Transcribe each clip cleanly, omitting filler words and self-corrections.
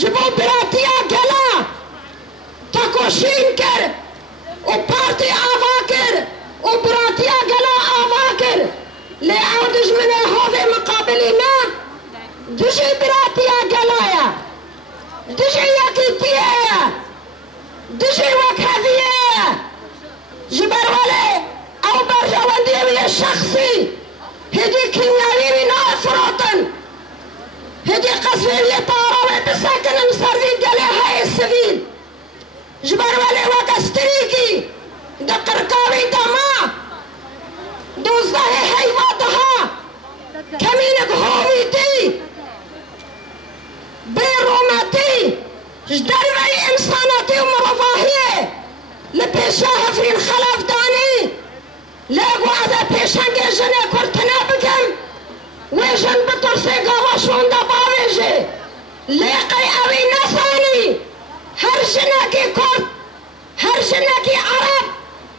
جبو براتیا گلا تکوشین کر و پارتی آوا کر و براتیا گلا آوا کر لی او دجمن هوه مقابلی نا دجی براتیا گلایا دجی یکی تیایا دجی وک هذیایا جبر ولی او برجواندیوی شخصی هدی کیمیاوی نا افراطن هدي قصرية طاروة بساكن مسرين قالها السفين جبر ولي وكستريكي دقرقاوي دما دوزده حيواتها كمينك هويتي بيروماتي جدروي إنساناتي ومرفاهية لبيشاها فرين خلاف داني لاقوا هذا بيشان جنة كرتنا بكم ويجن بطرسي قواشون دباويجي ليقي اوي نصاني هر جناكي كرد هر جناكي عرب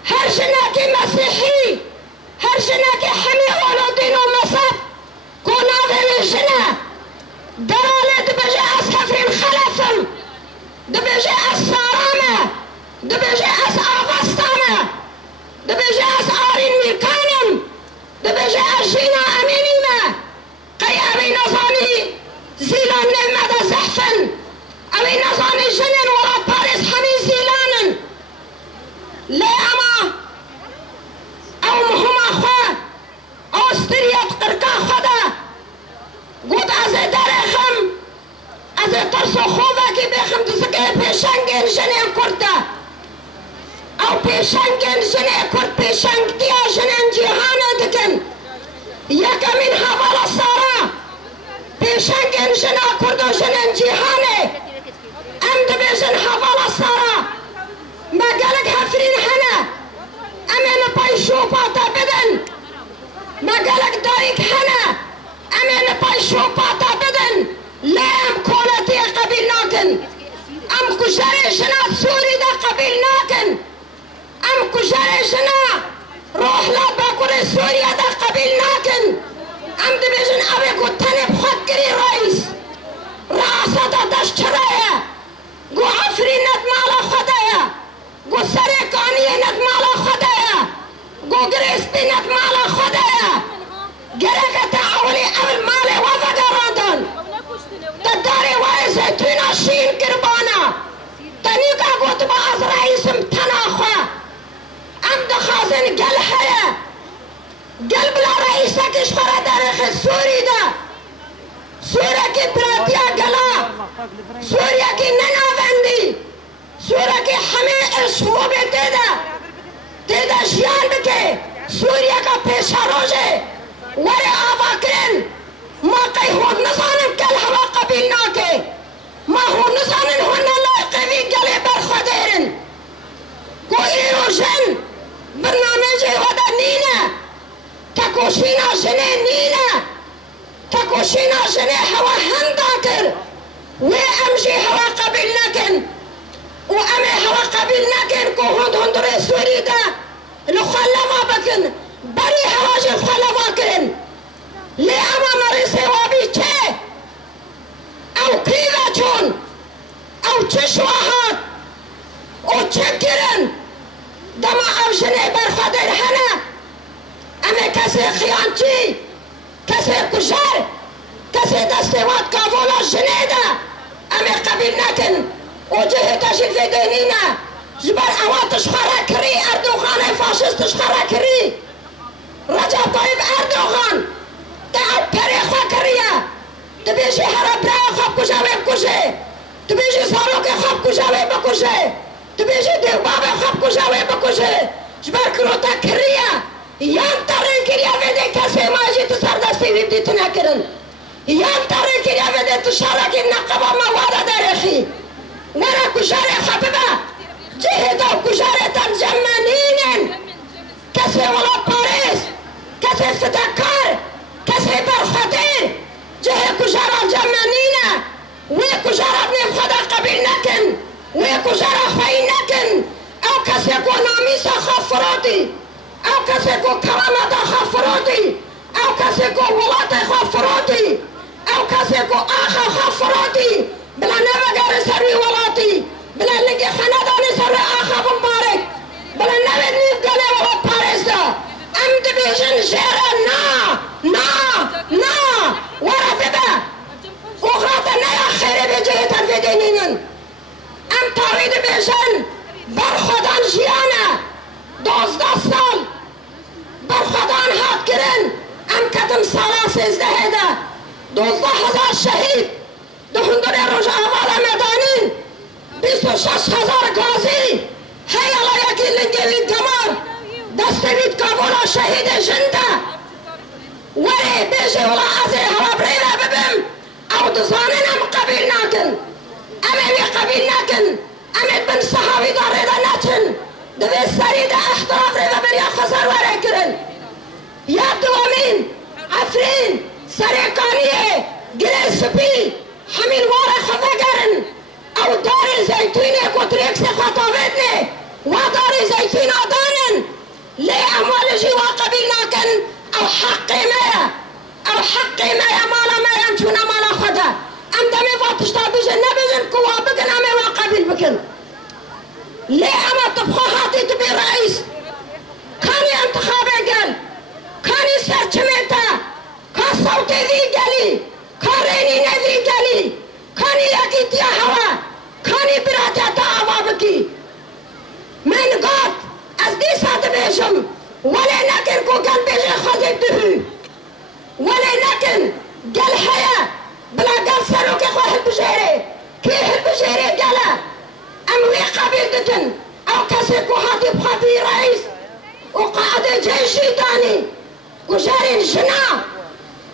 هر جناكي مسيحي هر جناكي حمي اولو دين ومسد كونا ذي الجنة درالي دبجي اس كفرين خلفم دبجي اس سارامة دبجي اس آغستانة دبجي اس آرين ميكانم دبجي اس جينا امينيمة قي أبي نظامي زيلان نعمة زحفن أبي نظامي جنن ورا باريس حمي زيلان لا أما أو مهما خوا أو استريات قرقا خدا قد أزي دارخم أزي ترسو خوفا كي بيخم دزكي بيشانجين جنن كرتا أو بيشانجين جنن كرت بيشانج ديا جنن جيهانا دكن يكا من حفال الصارا بيشنكن جنا كردو جنن جيهاني أمد بيجن حفال الصارا ما قالك حفرين حنا أمين بايشو باتا بدن ما قالك داريك حنا أمين بايشو باتا بدن لا أم كولتي قبيلناكن أم كجاري جنا سوري دا قبيلناكن أم كجاري جنا روح لا باكوري سوريا دا قبيلناكن أم دبيجن أبي كتاني بخكري رئيس رأسة دا دشترايا قو عفرينت مالا خدايا قو سريكانينت مالا خدايا قو قريستينت مالا خدايا قرقة تعولي أول مالي وفقرادن تداري وإزيتوين الشين كربانا تنيقا قوت بأز رئيس متناخوا أم دخازن قلحيا قلب لا رئيسك اشفر دارخ السوري دا سوريا كي براتيا قلا سوريا كي ننافندي سوريا كي حمي اشفوبي تيدا جيان بكي سوريا كا پیشا روجه وري آفاكرين ما قي هون نظانم كل هوا قبيلناكي ما هون نظانم هون لايقي في قلي برخديرن كو ايرو جن برنامجي ودا نينا تكوشينا جني نينا تكوشينا جني هوا هنداكر وامجي هوا قبيلناكن وامي هوا قبيلناكن كو هند هندري سوري دا نخلفا بكن بري هواجي خلفا كرن لي اما مريسي وابي چه او كريغا چون او چشواهات او چكرن دما او جني برخدر هنا امي کسی خیانچی کسی کشار کسی دستوات کافولا جنیده امي قبیل نکن و جهتشی فی دینینا جبر اواتش خرا کری اردوغان فاشستش خرا کری رجب طيب اردوغان تا او پری خواه کریه تبیشی هر برای خواب کشاوی بکشه تبیشی سالوک خواب کشاوی بکشه تبیشی دیوباب خواب کشاوی بکشه جبر کروتا کریه یان تارن کریا ویده کسی ماجی تو سردستی ویدی تو نکرن یان تارن کریا ویده تو شارکی نقبا موارا دارخی ورا کشاره خببا جهدا کشاره تن جمعنینن کسی ولا پاریس کسی فتکار کسی برخطیر جه کشاره جمعنینه وی کشاره ابن خدا قبیل نکن وی کشاره خواهی نکن او کسی کو نامیسا خفراتی او کسی کو کرامت خفراتی او کسی کو ولات خفراتی او کسی کو آخ خفراتی بلا نمگ بجيرة نا ورا بدا وغاطنا يا خيري بجيت الفيدينين ام تاريد بيجن برخدان جيانا 12 سال برخدان هات كرن ام كتم سالا 13 هدا 12,000 شهيد دهندن رجع على ميدانين 26,000 غازي هيا لا يكين لنجل الجمار دستميت كابولا شهيد جندا ولي بيجي ولا عزي هوا بريلا ببم او دزانين ام قبيلناكن امي قبيلناكن امي بن صحابي داريدا ناتن دبي السريدة احتراف ريدا بريا خسر وريكرن يا دوامين عفرين سريقانية جلس بي حمين وارا خفقرن او داري زيتوني كتريك سخطافتني وداري زيتون ادانن لي اموال جيوا قبيلناكن او حقي مايا مالا مايا امشونا مالا خدا ام دمي فاتشتا بجن نبجن كوا بكن امي وقبيل بكن لي اما تبخو هاتي تبي رئيس كاني انتخابي قال كاني سرچميتا كان صوتي ذي قالي كاريني نذي قالي كاني يكيت يا هوا كاني براتا تعوابكي من قد ازدي سات بيجم ولا نكن كو قال بيجي خزيته ولا نكن قال حياة بلا قال سلوكي خواه البجيري كيه البجيري قالا اموي قبيلتن او كسيكو هاتي بخبي رئيس وقاعد جيشي تاني وجارين جنا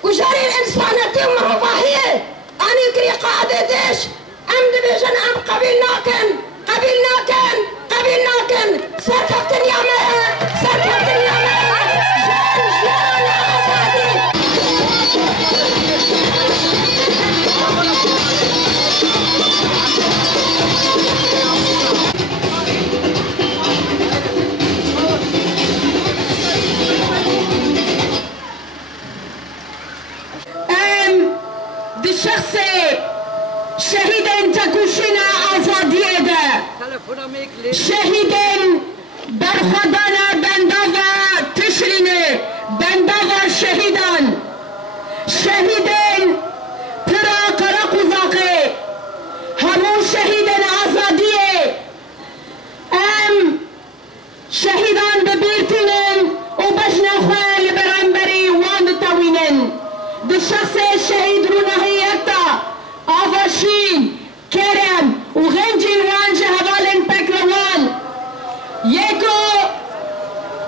وجارين انسانتي ومرفاهية اني كري قاعد ديش ام دبيجن ام قبيلناكن سركبتن يا ماء سركبتن يا ماء جان عزادي شخص شهيد تكوشنا آزادی ده شهيد برخدانا بنداوا تشرینه بنداوا شهیدان شهيدين ترى قرق وزاقي همو شهيدين آزادیه ام شهيدان ببيرتنن وبجنا خواه لبرانبري وان تاوينن ده شخص شهيد رونهيتا آواشين كرم وغنجين وانجه هوالن بكروان يكو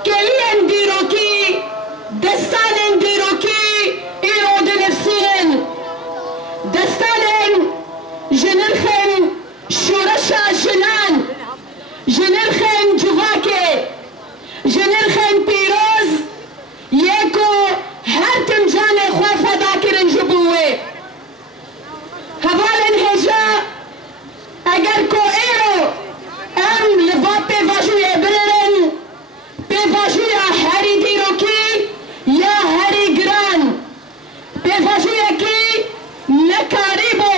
كلين ديروكي دستانن ديروكي إيرو دنفسين دستانن جنرخن شورشا جنان جنرخن جواكي جنرخن بيروز يكو هر تمجان خواه فداكرن جبوه هوالن هجا اگر کو ایرو ام لبا پیواجوی بررن پیواجوی هری دیروکی یا هری گران پیواجوی کی نکاریبو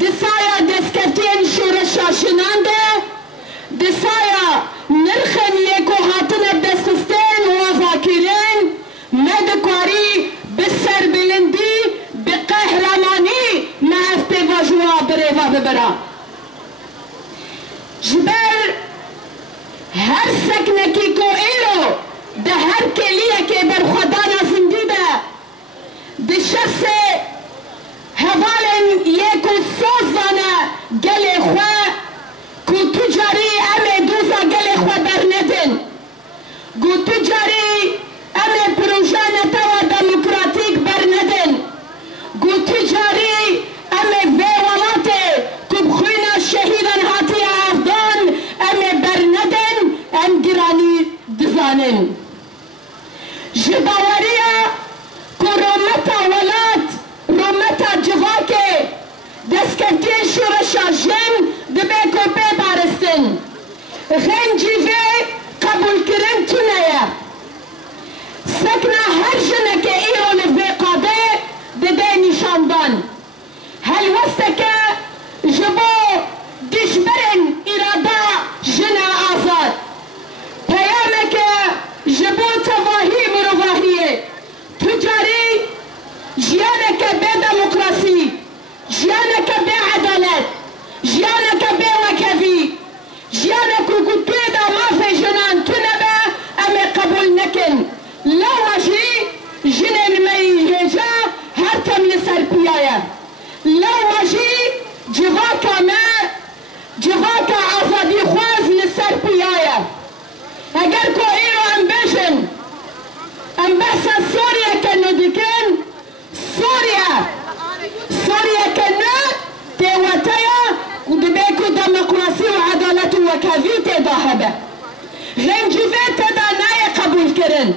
دسایا دسکفتین شورشا شنانده دسایا نرخن یکو هاتن دستستین وافاکرین مدکاری بسر بلندی بقهرمانی ناف پیواجوها بریوا ببرا جبر هر سکنکی کو ایرو ده هر کلیه که بر خدانا زندی ده ده شخص هوالن یکو سوزانه گل خواه کو تجاری امه دوزا گل خواه برندن گو تجاری امه پروژانه توا دموکراتیک برندن گو تجاری امه ویولاته کب خوینا شهیدان هاتی افدان امه برندن ام گرانی دزانن جباوریا کو رومتا ولات رومتا جواکه دستکتی شورشا ديمقراطي وعدالة وكافية ذاهبة غنجفت دا ناي قبول كرن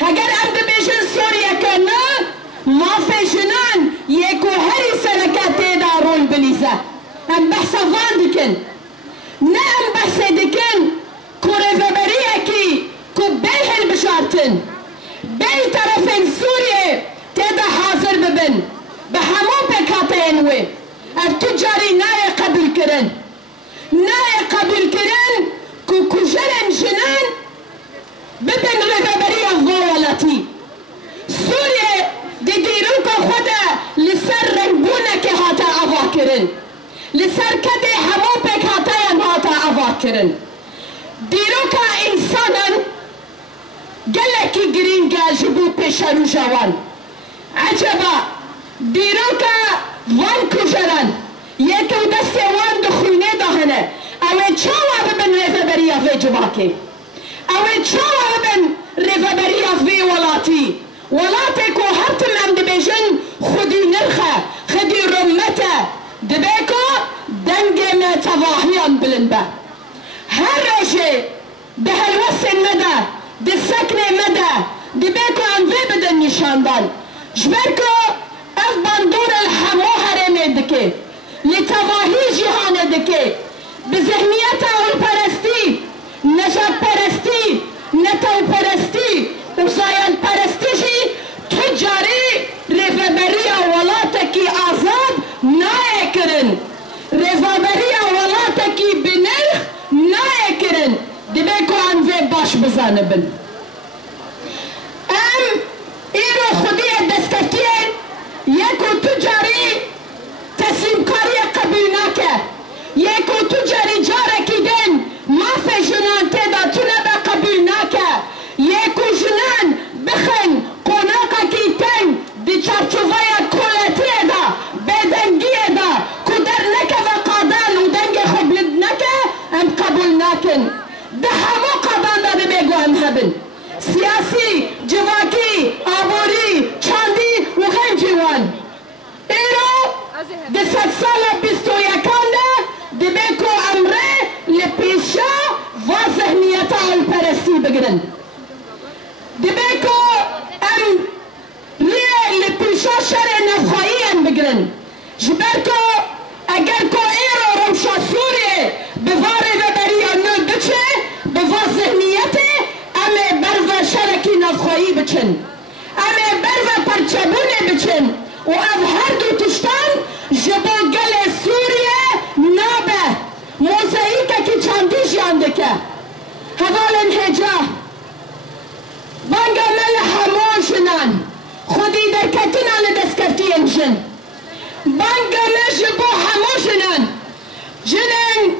هجر أمد بيجن سوريا كنا ما في جنان يكو هري سركات دا رول بليزة أم بحث فاندكن نعم بحث دكن كوريفابريا كي كبيه البشارتن بين طرفين سوريا تدا حاضر ببن بحمو بكاتين وي التجاري ناي قبل كرن ناي قبل كرن كوكوجرن جنان ببن ريفابريا فولاتي سوريا ديروكا خدا لسر رنبونك هاتا افاكرن لسر كدي حمو بكاتين هاتا افاكرن ديروكا انسانا قالك جرين قال جبو بيشارو جوان عجبا ديروكا وان كوجران يكو دستي وان دخلني دهنه اوه چاوا ببن ريفابريا في جباكي اوه چاوا ببن ريفابريا في ولاتي كو هرتم ام دبيجن خدي نرخه خدي رمته دبيكو دنگي ما تواهيان بلنبه هر روشي بهالوسن مدى دسكني مدى دبيكو ام في بدن نشاندان جبركو اف باندور الحمو هرمي دكي لتواهي جهان دكي بذهنيته والبرستي نجات برستي نتو برستي وصايل برستيجي تجاري ريفابريا ولاتكي آزاد نايكرن ريفابريا ولاتكي بنرخ نايكرن دبيكو عن في باش بزانبن ام ايرو خدية دستكين يكو تجاري تسليم كارية قبلناك يكو تجاري جاركي دين ما في جنان تدا تنبا قبلناك يكو جنان بخن قناقا كيتن دي چارچوفايا كولتي دا بدنگي دا كدرنك وقادان ودنگ خبلدنك ام قبلناكن ده همو قادان دا بيگو ام هبن سياسي جواكي آبوري چاندي وغنجيوان ايرو ده 7 ساله 21 دبيكو امره لبيشا وذهنيتا البرستي بگرن دبيكو ام ريه لبيشا شر نفخائي ام بگرن جبركو اگر كو ايرو رمشا سوري بواري ربريا نو بچه بوا ذهنيته ام بروا شركي نفخائي بچن ام بروا پرچبونه بچن و اف هر دو تشتان جبو گل سوريا نابه موزايكا كي چانديش ياندكه هذا الهجا بانگا ملح موشنان خودي دركتنا لدسكفتي انجن بانگا مجبو هموشنان جنن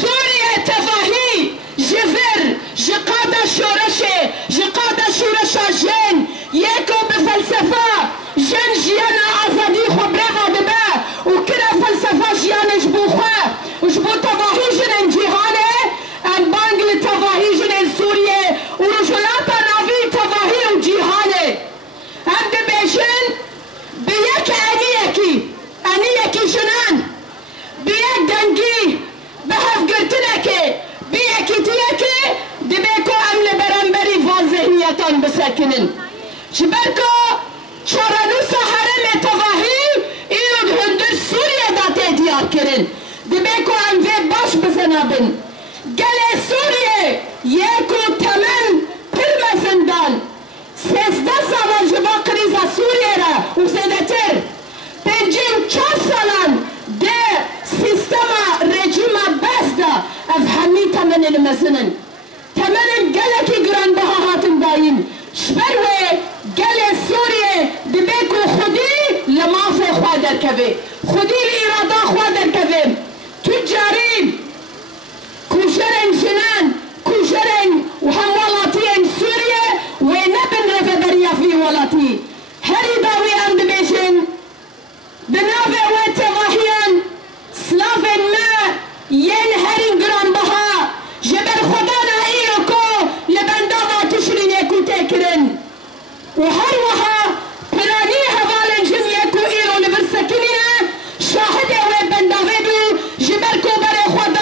سوريا تفاهي جفر جقادة شورشة جقادة شورشة جن يكو بفلسفة جن جيانا عزادي خبرها دبا وكرا فلسفة جيانا جبوخوا وجبو تفاهي جنن جيهانة ام بانجل تفاهي جنن سوريا ورجلاتا نافي تفاهي وجيهانة ام دبيشن بيك انيكي جنان بيك دنگي بهف قرتنكي بيكي تيكي دبيكو ام لبرنبري فازهنيتان بسكنن جبركو شرانوسا حرم تفاهي ايود هندر سوريا داتي ديار كرن دبيكو ام في باش بزنابن قال سوريا يكو تمن كلمة زندان 13 سال جبا قريزا سوريا را وزدتر 54 سالان ده سيستما رجيما بسدا افهمي تمن المزنن تمن قالكي قران بها هاتن باين شبروي قال سوريا دبيكو خدي لما في خوادر كبي خدي الإرادة خوادر كبي تجارين كوشرين جنان كوشرين وحمولاتين سوريا ونبن رفبريا في ولاتي هريداوي عند بيشن بنافع وتواهيان سلافن ما ينهرين قران بها جبر خدانا ايوكو لبنداما تشرين يكو تكرن وهروها برانيها فالنجن يكو ايرو لبرسكينيا شاهده وبندافيدو جبركو بري خدا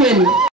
ساکن